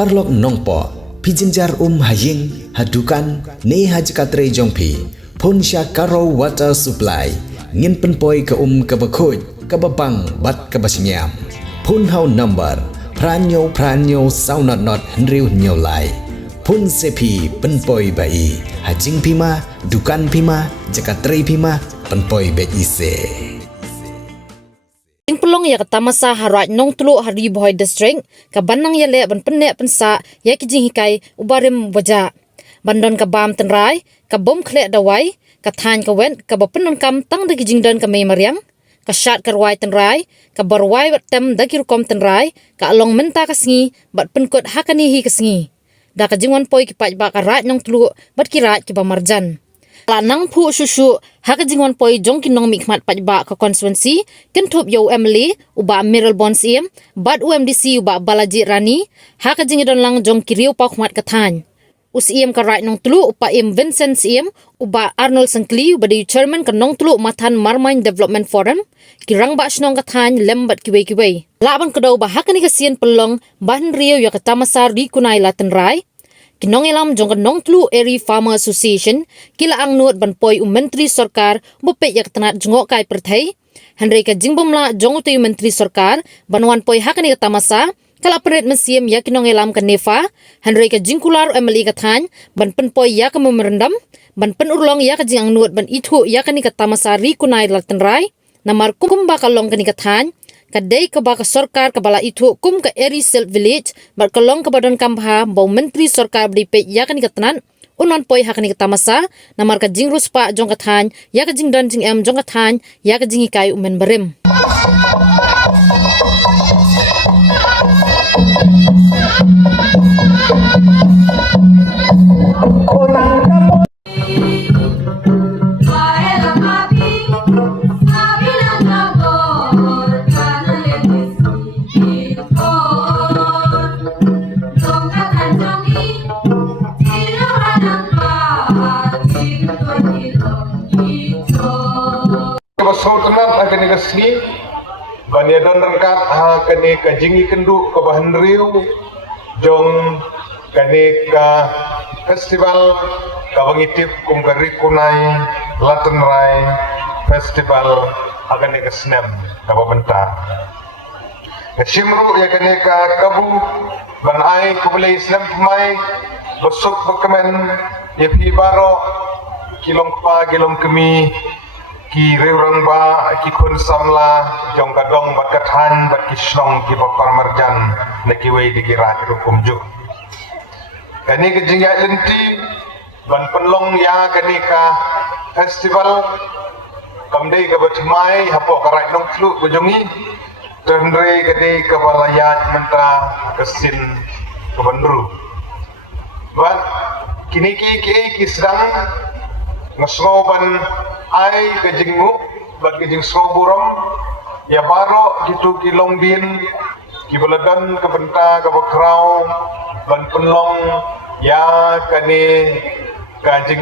parlok nongpo pijinjar haying hadukan ne hajkatre jongpi pon sya karo water supply ngin penpoi ke kebakhoj kebabang bat kebasyam pun hau number pranyo saunat not henriu nyolai pun sepi penpoi bai hajing pima dukan pima jakatre pima penpoi bet ise pelong ya ketamasa harat nong tulu hari boy district ka banang ya le ban penne pensa ya kijing hikai ubarim waja bandon ka bam tenrai ka bom khle dawai ka than ka wen ka bapenon kam tang de kijing don ka me mariang ka shat ka wai tenrai ka barwai wat tem da kir kom tenrai ka along menta ka sngi bat penkot hakani hi ka sngi da ka jingwan poi ki paj ba ka rat nong tulu bat ki rat ki ba marjan la nang phu shushu haka jingwan poi jong kinong mikmat pajba ka constituency kentup yo Emily uba Meryl Bonsim bad UMDC uba Balaji Rani haka jingidon lang jong kiriu pakmat kathan usiem ka right nong tulu upa im Vincent Siem uba Arnold Sangkli uba di chairman ka nong tulu matan Marmain Development Forum kirang ba snong kathan lembat kiwe laban kedaw ba haka ni kasien pelong bahan rio ya katamasar di kunai laten rai kinong ilam jong nong tlu eri farmer association kila ang nuot ban poi menteri sarkar bopet yak tanat jongok kai perthai hanrei ka jingbomla jong tu menteri sarkar banwan poi hakani ka tamasa kala peret mesiem ya kinong ilam ka nefa hanrei ka jingkular MLE ka than ban pen poi ya ka memorandum ban pen urlong ya ka jing ang nuot ban ithu ya kani ka tamasa ri kunai latenrai namar kumba ka long kani ka than kadai ka baka sarkar ka bala itu kum ka eri self village bar kalong ka badan kampha bau menteri sarkar bdi pe ya kan katanan unon poi hakani ka tamasa namar ka jing ruspa jong ka than ya ka jing dan jing em jong ka than ya ka jing ikai umen barem Sultanat akan igasni banyadan rangkat akan ikajingi kendu ke bahan riu jong kani ka festival kawangitip kumkari kunai latenrai festival akan ikasnem kababenta Shimru ya kani ka kabu banai kubulai islam pemai besuk bekemen ya baro kilong kemi ki reurang ba ki kun samla jong kadong bat kathan bat ki shnong ki bakar marjan na ki wei di kirat hukum juk kani ke jingya lenti ban penlong ya kani ka festival kamdei ka batmai hapo karai nong flu bujongi tendre kani ka balayat menta kesin ke bandru ban kini ki sedang ngasngoban ai kejingmu bagi jing soburom ya baro gitu kilong bin kibaladan ke benta ke bakrau ban penlong ya kani kajing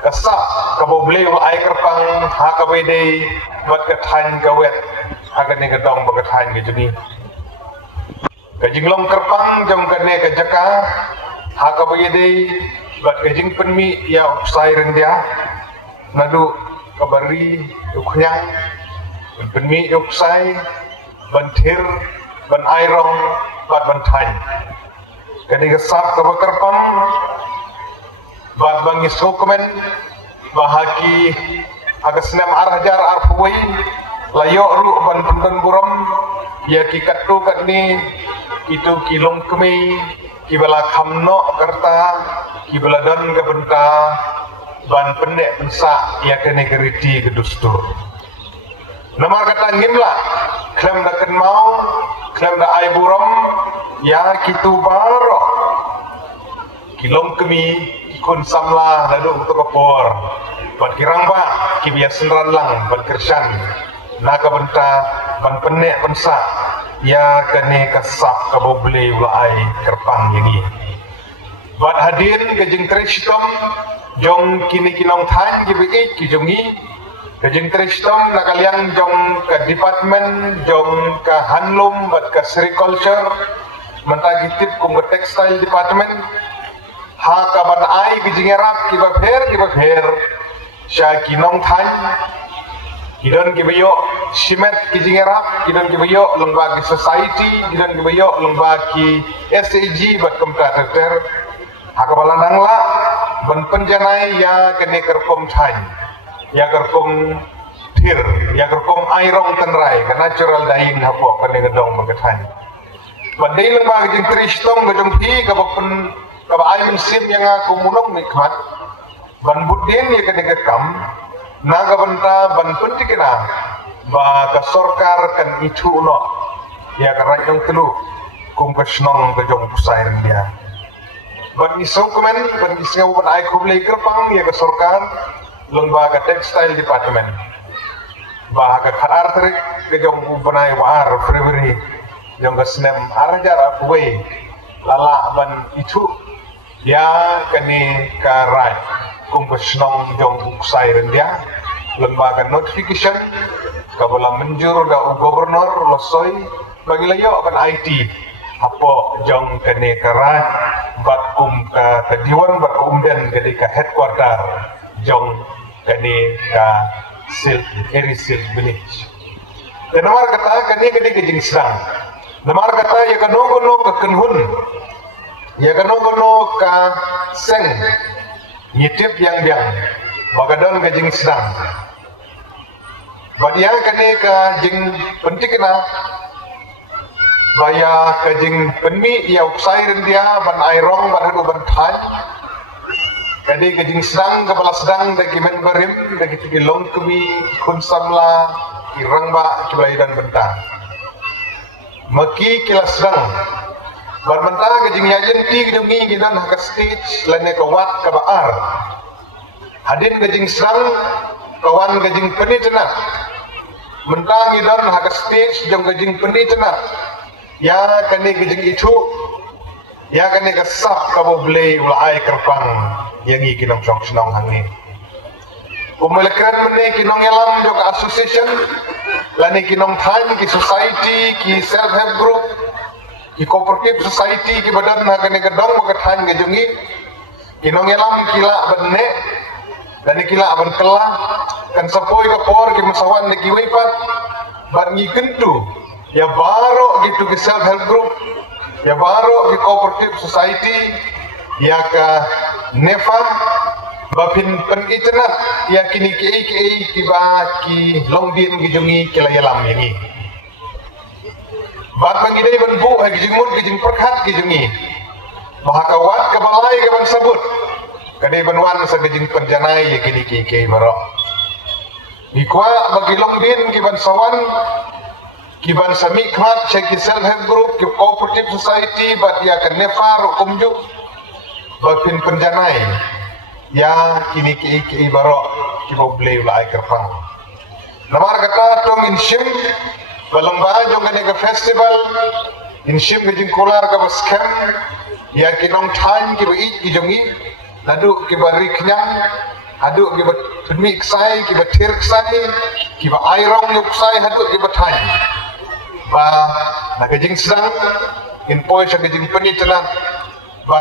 kasak ke boble ai kerpang ha ka wede bat ka than ka wet agane ka dong ba ka than ke juni kajing long kerpang jam kane ka jaka ha ka wede bat kajing penmi ya upsai rendia nadu kabari uknyang penmi upsai banthir ban airong bat banthai kani gesap ka bakarpam bat bangi sokomen bahaki agasnem arhajar arfuwai layo ru ban pendan buram ya ki katu katni itu kilong kemi kibala khamno karta kibaladan ka benta ban pendek pensa ya kene geriti kedustur namar kata ngimla klem da ken mau klem da ai buram ya kitu baro kilong kemi ikun samla ladu untuk kepor ban kirang ba kibiasan ranlang ban kersan naga benta ban pendek pensa ya kene kasap kaboble ulai kerpang ini bat hadin kejeng tristom jong kini kinong than gibi ki jongi kejeng tristom nakaliang jong ka department jong ka handloom bat ka agriculture mentagi tip kum ke textile department ha ka ban ai ki jingerap ki ba pher sha ki nong than kidon ki bayo simet ki jingerap kidon ki bayo lembaga society kidon ki bayo lembaga SAG bat komputer ha ka balanang la ban penjanai ya kene kerkom than ya kerkom thir ya kerkom airong tenrai ka natural dying hapo kene gedong magathan bandai lembaga jing tristong gedong pi ka bapen ka ai sim yang aku munong nikmat ban budin ya kene gekam naga banta ban pentikina ba ka sorkar kan itu no ya ka rajong telu kum ka snong ka jong pusai dia ban isau komen ban isau ban ai kublai kerpang ya ka sorkar lembaga textile department ba ka kharar tarik ka jong banai war February jong ka snem arajar apwe lala ban itu ya kani ka raj kum ka snong jong pusai dia lembaga notification kabala menjur da gubernur losoi bagi layo kan IT apo jong kene karat bat kum ka diwan bat umden gede ka headquarter jong kene ka eri sil village kenamar kata kene gede ke jing sedang namar kata ya kanogono ka kenhun ya kanogono ka seng nyitip yang biang bagadon ka jing sedang Badia kene ka jing pentikna baya ka jing penmi ya uksai dia ban airong ban hadu ban than kade ka jing sedang ka bala sedang da kimen barim da kiti long kumi kun samla kirang ba kibai dan bentang maki kila sedang ban bentang ka jing yajen ti gedungi gidan ka stage lane ka wat ka baar hadin ka jing sedang kawan ka jing penitna mentang idan hak stage jong gajing penitna ya kane gajing itu ya kane ka sap ka boble ula ai kerpang yang iki kinong song senong hangi umelekran mene kinong elam jong association lani kinong than ki society ki self help group ki cooperative society ki badan ha kane gedong ka than gajongi kinong elam kila benne dan kila aban kelah kan sapoi ka por ki masawan na giwipat ban ngi kentu ya baro gitu ki self help group ya baro ki cooperative society ya ka nefa bapin pen internet ya kini ki ba ki longdin ki jungi kilayalam yangi bat bagi dai ban bu ha ki jingmut ki jing perkhat ki jungi bahakawat ka balai ka ban sabut kadai banwan sa gajing penjanai ya kini ki baro ikwa bagi longdin ki ban sawan ki ban sami khat ki self help group ki cooperative society bat ya kan nefar kumju bapin penjanai ya kini ki baro ki boble ulai kerpang namar kata tong inshim balamba jong ne ka festival inshim gajing kolar ka baskem ya kinong than ki bai ki jongi adu ki bari kenyang adu ki bermi ksai ki bertir ksai ki ba airong yuk ksai adu ki berthan ba na gajing sedang in poi sa gajing penitla ba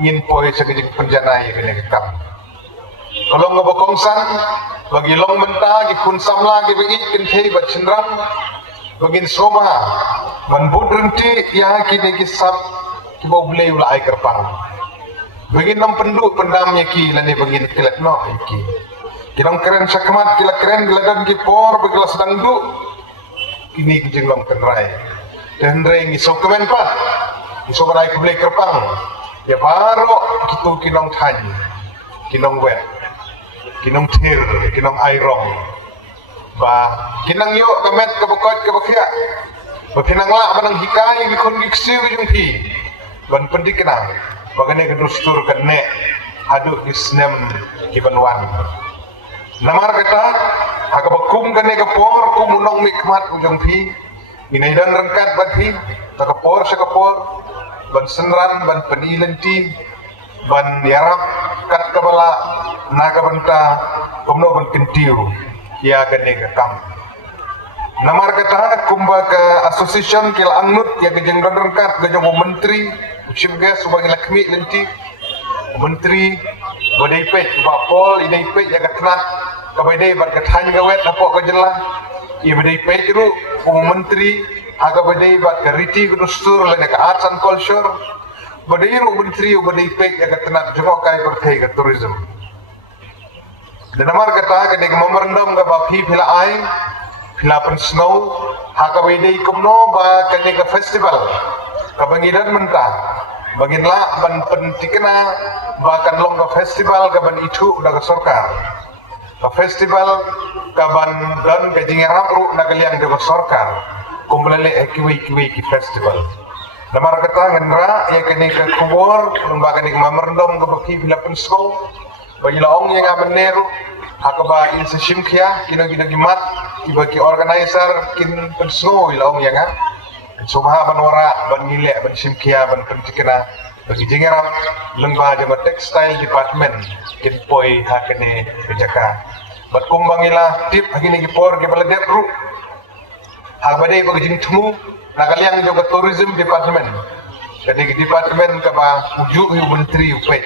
ngin poi sa gajing penjanai kene kam kalau ngabokongsan bagi long menta ki kun samla ki bait kin thei ba chinram bagin soba man budrenti ya ki ne ki sab ki boble ula ai kerpang begin nam penduk pendamnya ki lani begin kilat no ki kinong keren sakmat kila keren geladan ki por begila sedang du kini ki jenglom kenrai tenrai ngi sokemen pa iso barai ke kerpang ya baro kitu kinong than kinong wet kinong thir kinong airong ba kinang yo kamet ka bokot ka bakhya bakinang la banang hikai ki kon giksiu jung thi ban pendikna bagane kedustur kene adu isnem kibanwan namar kata aga bakum kene kapor kumunong mikmat ujung pi minaidan rengkat badhi takapor sakapor ban senran ban penilenti ban yarap kat kabala naga banta kumno ban kentiu ya kene kam Namar kata kumba ke association kila angnut ya kejeng rangkat kejeng menteri usimga sebagai lakmi nanti menteri badai pet bapol idai pet ya katnat kabadai bat kathan gawet apa kajela i badai pet ru menteri aga badai bat kariti gustur lene ka arts and culture badai ru menteri badai pet ya katnat jero kai berthai ke tourism dan namar kata kene memorandum ga bapi phila ai Hilapan snow, haka wedai kumno ba kani ka festival, kabangidan mentah, baginla ban pentikna ba kanlong ka festival kaban itu udah sorkar, ka festival kaban dan kajingeram ru nagaliang ka sorkar, kumbalale kiwi ki festival. Namar kata ngendra ya kani ka kubor, ba kani ka mamerdom ka baki hilapan snow, bagilaong yang ameneru hakaba insesim kia kino gimat ibaki organizer kin pensno ilaong yang subha banora ban nile ban simkia ban pentikena bagi jengeram lengba jama textile department kin poi hakene bejaka bat kumbangila tip hakini gipor ke baladep ru habade bagi jing tumu nakaliang juga tourism department jadi department kaba uju menteri upet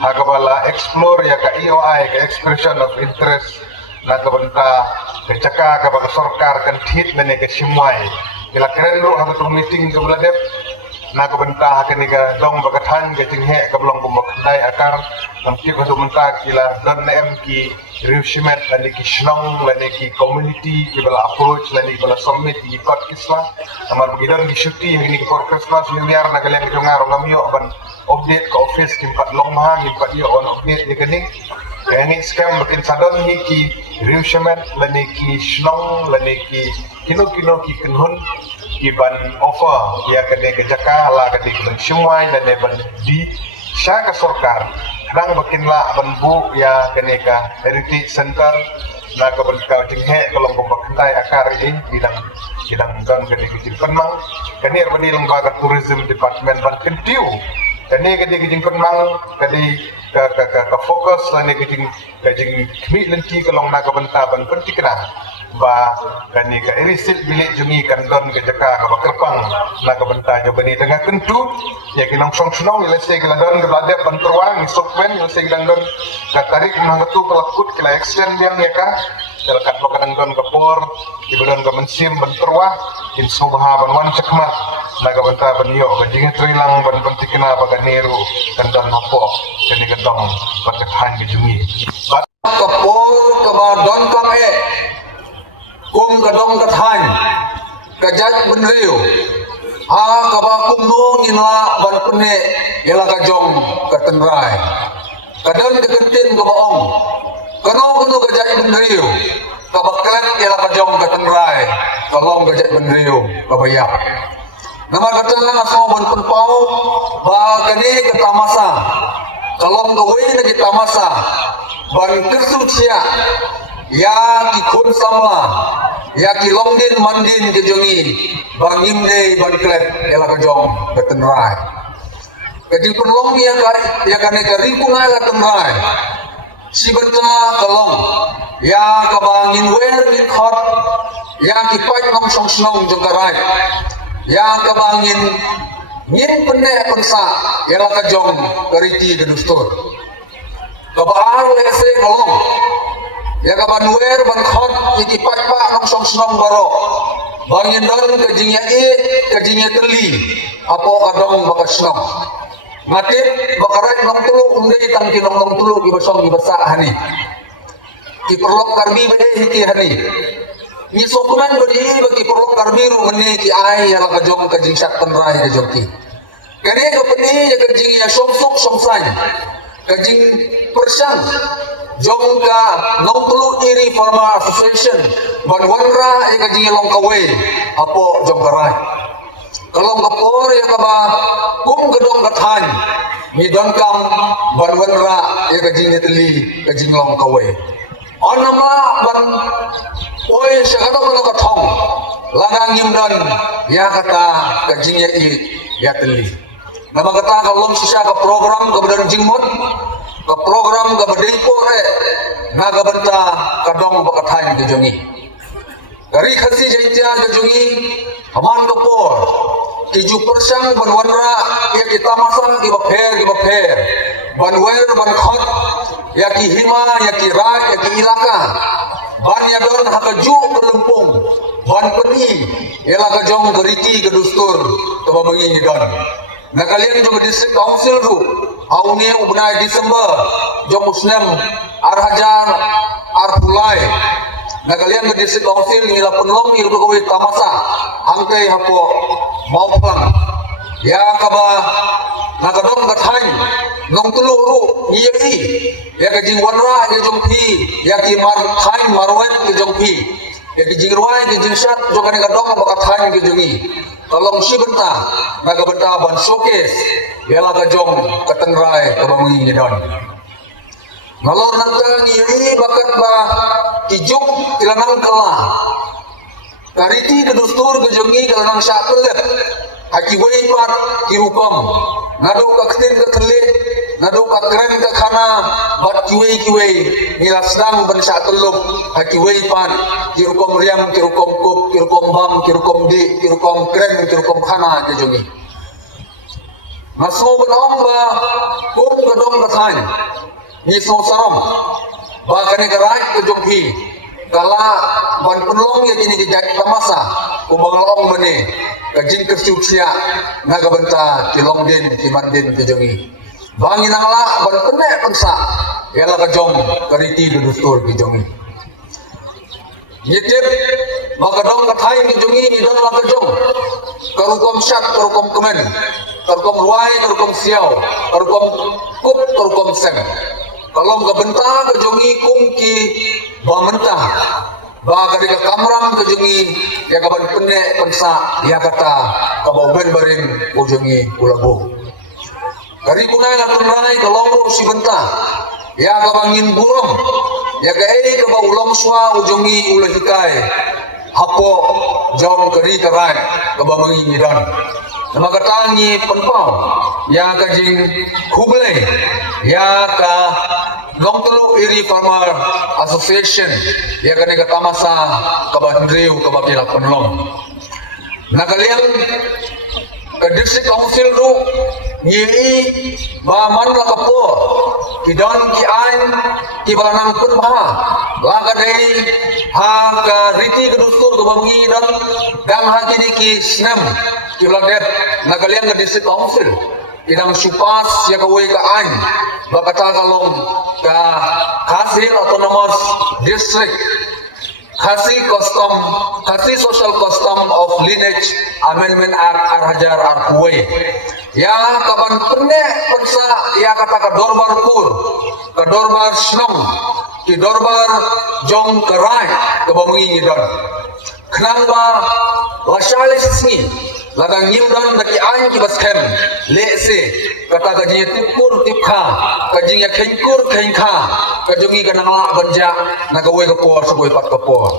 hakabala explore ya ka EOI ka expression of interest na kabanta kecaka kabala sorkar kan thit na ke simwai ila keren ru habatung meeting kabala dep na kabanta hakani ka dong bagathan ke jinghe kablong kumakdai akar namti ko menta kila dan em ki riushimet lani ki shnong lani ki community ki bala approach lani bala summit ki kot kisla amar bugidon ki shuti ini ki forecast class miliar na kalian ki ngaro ngamyo ban update ke office kimpat long mahang kimpat dia on update dia kening kaya scam makin sadon ni ki riushimet lani ki shnong lani ki kino ki kenhun ki ban offer ya kene kejaka la kene ban shumai dan ban di sya ka sorkar nang bakinla ban bu ya kene ka heritage center na ka ban ka jinghe kolong pembakandai akar ini bidang dan kene ki penmang kene bani lembaga tourism department ban kentiu kene kene ki penmang kene ka fokus lane ki kmi lenti kolong na ka banta ban pentikna ba kani ka irisil bilik jungi kandon ke jaka ka bakerpang na ka banta jo bani tengah kentu ya kinong song snong ila se kila don ke badep banterwang ni sokwen ila se kila don ka tarik mangatu kelakut kila extend yang ya ka kala kat lo kadang don ka por ibadon ka mensim banterwa in subha ban wan cekmat na ka banta ban yo ka jingi trilang ban pentikna ba neru kandon hapo kani ka dong batakhan ke jungi ka por ka ba don ka pe kum kadong kathan kajat benriu ha kaba kumno inla ban pene ela kajong katenrai kadon kekentin kabaong kano kajat benriu kabaklan ela kajong katenrai kalong kajat benriu kabaya nama katelang aso ban penpau ba kani ketamasa kalong gawe na ketamasa ban kersucia ya ki khun samla ya ki longdin mandin ke jongi bangim ne ban klet ela ka jong betenrai kadi penlong ya kane kari kunga la tenrai si betla kalong ya ka bangin wer mi khot ya ki pai ngom song snong jong karai ya ka bangin nyin penne pensa ela ka jong kariti gedustur ka bahar lese kalong ya kaban wer ban khot iki pak nong song snong baro bangin don kajingnya teli apo kadong bakasnong mati bakarai nong tulu undai tangki nong tulu ki basong ki basa hani ki perlok karbi bade hiki hani ni sokman bade bagi perlok karbi ru meni ki ai ya la kajong kajing sak tenrai ka joki kene ka peni ya kajing ya somsuk somsai kajing persang jongga nongkulu iri farma association banwanra ya kajing long kawe apo jonggarai kalong kapor ya kaba kum gedong kathan ni donkam banwanra ya kajing teli kajing long kawe onama ban oi syakata kono kathong langang yimdan ya kata kajing ya teli nama kata kalong sisa ka program ka badan jingmon ke program ke bedipore naga benta kadong bakathan ke jongi Dari khasi jaitia gejungi haman kapor kiju persang banwanra ya kita masang ki bapher banwer ban khot ya ki hima ya ki rai ya ki ilaka ban ya don hakaju kelempung ban peni ela ka jong geriti ke dustur to bangi ni don na kalian juga district council ru aune ubnai Desember jong muslim arhajar arpulai na kalian ke district council ngila penlong ngila pegawai tamasa angkai hapo mau pang ya kaba na kadong kathain nong tulu ru ngiyai ya ka jingwanra ya jongpi ya ki mar thain marwet ke jongpi ya ki jingruai ke jingsat jogane kadong ba kathain ke jongi tolong si benta na ka benta ban showcase ya la ka jong katengrai ka bangi ni don ngalor nangka ngiyai bakat ba kijuk tilanang kala kariti ke dustur ke jongi kalanang syakelet haki wei pat kirupam nadu ka ktin ka khle nadu ka kren ka khana bat kiwei nila sedang ban syakeluk haki wei pat kirupam riam kirukom kup kirukom bam kirukom di kirukom kren kirukom khana ke jongi maso benom ba kup kadong ka thain ni so saram ba kane karai ke jongpi kala ban penlong ya kini kejak tamasa kubanglong mene kajin kesucia naga benta kilong den kimanden kejongi bangin angla ban penek pensa ya la kajong kariti dustur kejongi yetep magadong kathai kejongi ni don la kajong karukom syat karukom kemen karukom ruai karukom siau karukom kup karukom sem kalau ka benta kejongi kungki ba mentah ba ka ka kamram kejongi ya ka ban pene pensa ya kata ka bauben barin ujongi ulabu dari kunai la tunai ka longo si benta ya ka bangin burung ya ka ka ba ulong swa ujongi ulahikai hapo jong kari karai ka ba mangi nidan nama katangi penpau ya ka jing kublai ya ka Long Tulu Iri Farmer Association ya kene ka tamasa ka bandriu ka bakila penlong na kalian ka district council ru nyi ba man la kapo kidon ki ain ki balanang pun baha la ka dei ha ka riti ka dustur ka bangi dan dang ha kini ki snam ki ladet na kalian ka district council idang supas ya kawai ka an bakata kalong ka Khasi Autonomous District Khasi Social Custom of Lineage Amendment Act Arhajar Arkuwai ya kapan pene pensa ya kata ka dorbar pur ka dorbar snong ki dorbar jong kerai ka bamangi don kenang ba lasalis sni lagang nyimdan naki ain ki baskem lese kata gajinya tipur tipkha kajinya kengkur kengkha kajungi kanangla banja nagawe kapor saboi pat kapor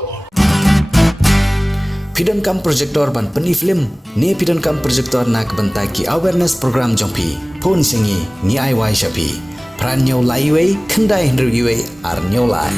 Pidon kam projector ban peni film ne pidon kam projector nak bentaki awareness program jompi pon singi ni ai wai shapi pran nyau lai wei khandai hendru wei ar nyau lai